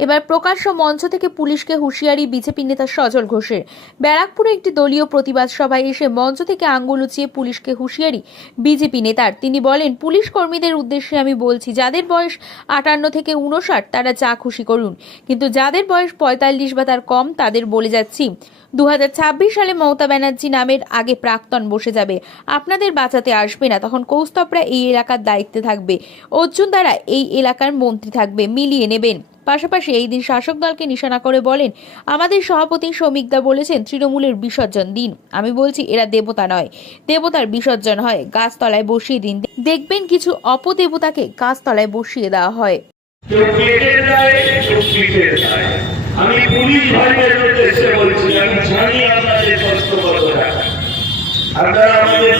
এবার প্রকাশ্য মঞ্চ থেকে পুলিশকে হুঁশিয়ারি বিজেপি নেতা সজল ঘোষের। ব্যারাকপুরে একটি দলীয় প্রতিবাদ সভায় এসে মঞ্চ থেকে আঙ্গুল উঁচিয়ে পুলিশকে হুঁশিয়ারি বিজেপি নেতার। তিনি বলেন, পুলিশ কর্মীদের উদ্দেশ্যে আমি বলছি, যাদের বয়স 58 থেকে 59 তারা যা খুশি করুন, কিন্তু যাদের বয়স 45 বা তার কম তাদের বলে যাচ্ছি 2026 সালে মমতা ব্যানার্জি নামের আগে প্রাক্তন বসে যাবে, আপনাদের বাঁচাতে আসবে না। তখন কৌস্তবরা এই এলাকার দায়িত্বে থাকবে, অর্জুন দ্বারা এই এলাকার মন্ত্রী থাকবে, মিলিয়ে নেবেন। পাশাপাশি এই দিন শাসক দলকে নিশানা করে বলেন, আমাদের সভাপতি শ্রমিকদা বলেছেন তৃণমূলের বিসর্জন দিন। আমি বলছি, এরা দেবতা নয়, দেবতার বিসর্জন হয়, গাছতলায় বসিয়ে দিন, দেখবেন কিছু অপদেবতাকে গাছতলায় বসিয়ে দেওয়া হয়। আমি পুলিশ ভাইদের উদ্দেশ্যে বলছি, আমি জানি আপনাদের কষ্ট কতটা। আপনারা আমাদের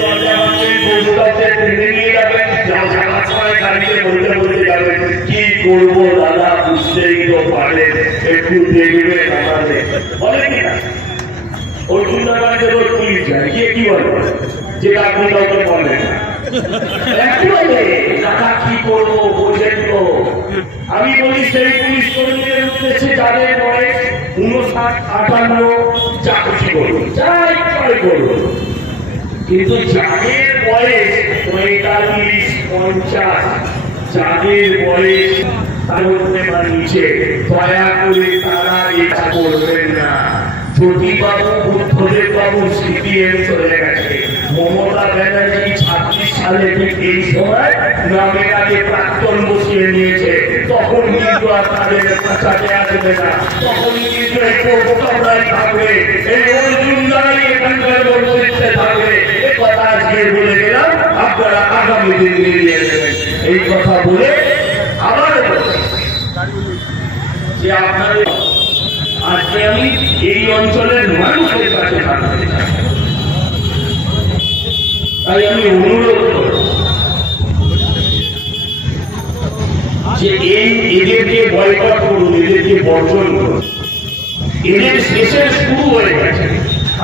নিয়ে যাবেন, গাড়িতে বলতে বলতে যাবেন, কি করবো দাদা বুঝতেই তো পারেন, একটু দেখবেন আমাদের বলে কিনা। অর্জুন দাদাকে রোজ পুলিশ যায়, গিয়ে কি বলবো যে আপনি কাউকে বলেন না, কি করবো বোঝেন তো। আমি বলি সেই পুলিশ কর্মীদের উদ্দেশ্যে যাদের বয়স 59, 58 যা খুশি করবো, যাই করবো, কিন্তু যাদের বয়স 45, 50, যাদের বয়স তার মধ্যে বা নিচে, দয়া করে তারা এটা করবেন না। জ্যোতিবাবু, বুদ্ধদেব বাবু সিপিএম চলে গেছে, মমতা ব্যানার্জি 26 সালে ঠিক এই সময় নামের আগে প্রাক্তন বসিয়ে নিয়েছে, তখন কিন্তু আপনাদের বাঁচাতে আসবে না, তখন কিন্তু একটু বোকামরাই থাকবে, এই অর্জুন দ্বারাই এখানকার বন্ধুত্বে থাকবে। এই কথা আজকে বলে গেলাম, আপনারা আগামী দিন মিলিয়ে দেবেন। এই কথা বলে আবার যে আপনাদের আজকে আমি এই অঞ্চলের মানুষের কাছে থাকতে চাই, তাই আমি অনুরোধ করব যে এদেরকে বয়কট করুন, এদেরকে বর্জন করুন। এদের শেষের শুরু হয়ে গেছে।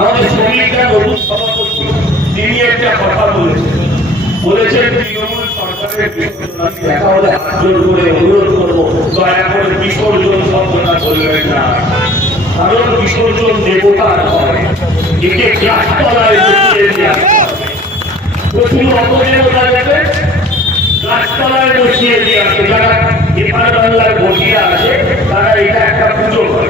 আমাদের শ্রমিকরা নতুন সভাপতি, তিনি একটা কথা বলেছেন তৃণমূল সরকারের দেখা হলে হাত জোর করে অনুরোধ করবো, দয়া করে বিসর্জন শব্দটা বলবেন না, কারণ বিসর্জন দেবতার হয়, একে গাছতলায় বসিয়ে দেওয়া। প্রচুর অপদেবতা দেবে, গাছতলায় বসিয়ে দিয়ে আসে। যারা এপার বাংলার বসিয়ে আছে তারা এটা একটা পুজো করে।